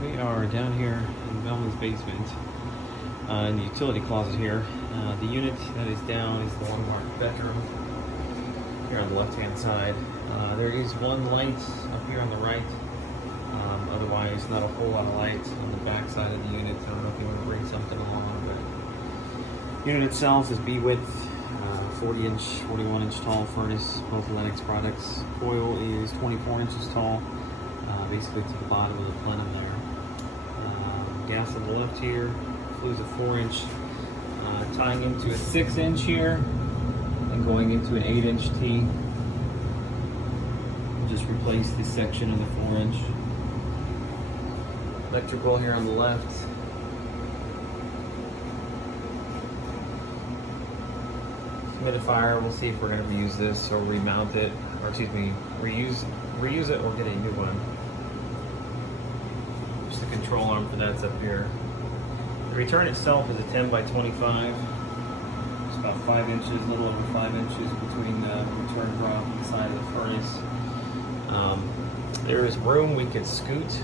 We are down here in Melvin's basement in the utility closet here. The unit that is down is the one marked bedroom here on the left hand side. There is one light up here on the right. Otherwise, not a whole lot of light on the back side of the unit. I don't know if you want to bring something along, but the unit itself is B-width, 40-inch, 41-inch tall furnace, both Lennox products. Coil is 24 inches tall, basically to the bottom of the plenum there. Gas on the left here, flues a 4-inch, tying into a 6-inch here, and going into an 8-inch T. Just replace this section of the 4-inch. Electrical here on the left. Humidifier, we'll see if we're going to reuse this or remount it, or excuse me, reuse it or get a new one. Just the control arm for that's up here. The return itself is a 10 by 25. It's about 5 inches, a little over 5 inches between the return drop and the side of the furnace. There is room we could scoot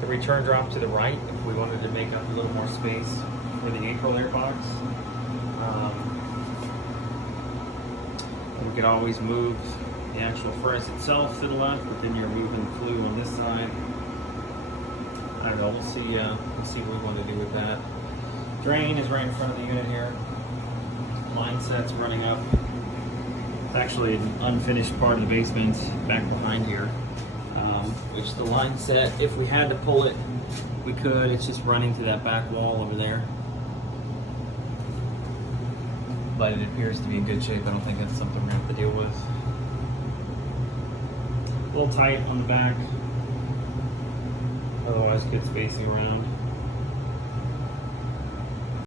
the return drop to the right if we wanted to make up a little more space for the April air box. We could always move the actual furnace itself to the left, but then you're moving the flue on this side. I don't know, we'll see what we want to do with that. Drain is right in front of the unit here. Line set's running up. It's actually an unfinished part of the basement back behind here. Which the line set, if we had to pull it, we could. It's just running to that back wall over there. But it appears to be in good shape. I don't think that's something we're going to have to deal with. A little tight on the back. Otherwise, good spacing around.